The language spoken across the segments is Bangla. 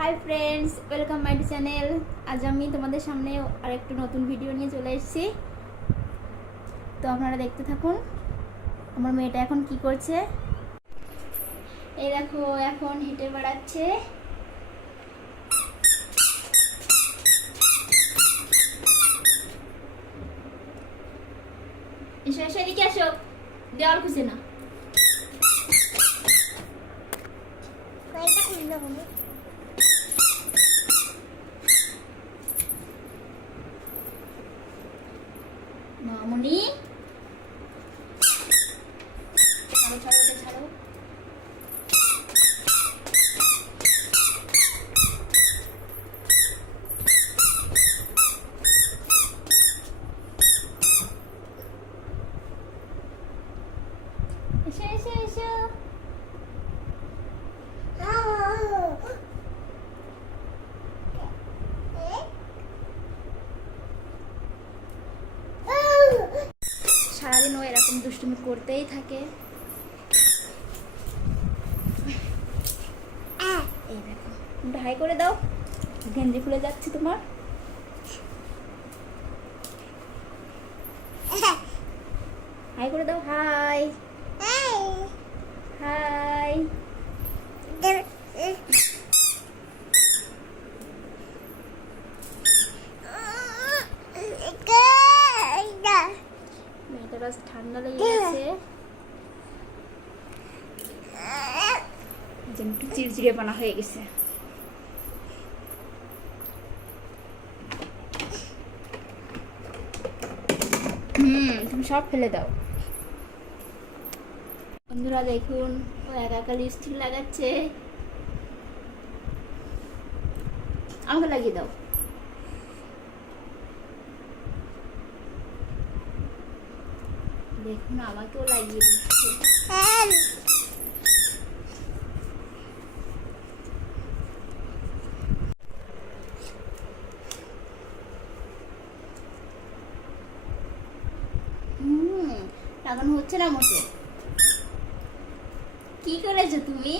Hi friends welcome my channel আজ আমি তোমাদের সামনে আরেকটু নতুন ভিডিও নিয়ে চলে এসেছি। তো আপনারা দেখতে থাকুন, আমার মেয়েটা এখন কি করছে। এই দেখো, এখন হেঁটে বেড়াচ্ছে। এসো এদিকে আসো দেওয়াল খুঁজে না। মামুনি করতেই থাকে। এই দেখো করে দাও। গেঞ্জি খুলে যাচ্ছে তোমার। হাই করে দাও হাই। আজ ঠান্ডা লেগে গেছে। একটু চিড়চিড়ে পানা হয়ে গেছে। হুম, তুমি সব ফেলে দাও। বন্ধুরা দেখুন, ও একা লাগাচ্ছে। আমাকে লাগিয়ে দাও। দেখুন আমাকেও লাগিয়ে দিচ্ছে লাগানো হচ্ছে না মোটে কি করেছ তুমি?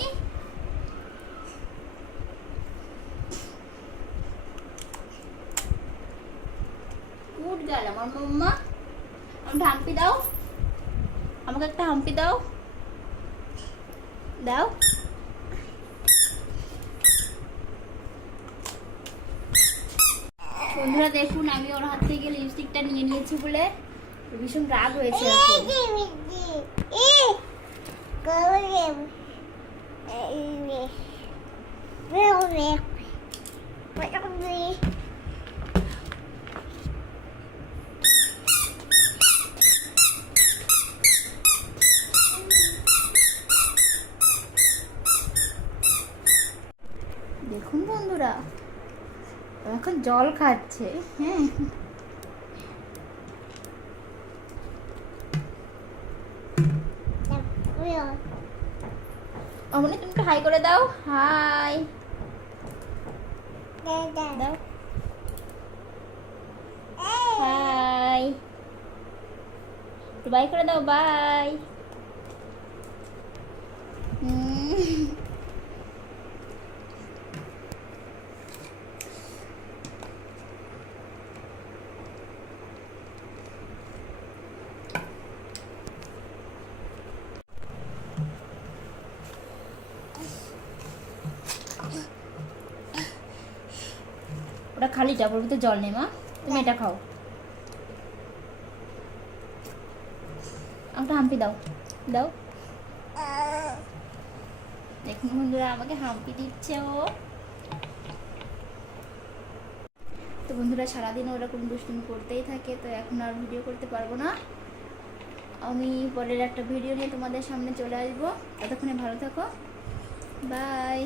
উঠ গেল আমার মাম্মা আমাকে হাম্পি দাও। আমাকে একটা হাম্পি দাও। দাও। বন্ধুরা, দেখুন, আমি ওর হাত থেকে লিপস্টিকটা নিয়ে নিয়েছি বলে ভীষণ রাগ হয়েছে এখন দেখুন বন্ধুরা, এখন জল খাচ্ছে হ্যাঁ। অমনি, তুমি একটু হাই করে দাও। হাই। দাও। হাই। বাই করে দাও, বাই। ওটা খালিটা ওর ভিতরে জল নেই, মা। তুমি এটা খাও। আমাকে হাম্পি দাও। দাও। দেখুন বন্ধুরা, আমাকে হাম্পি দিচ্ছে ও। তো বন্ধুরা, সারাদিন ওরকম দুষ্টুমি করতেই থাকে, তো এখন আর ভিডিও করতে পারব না। আমি পরের একটা ভিডিও নিয়ে তোমাদের সামনে চলে আসব। ততক্ষণে ভালো থাকো। বাই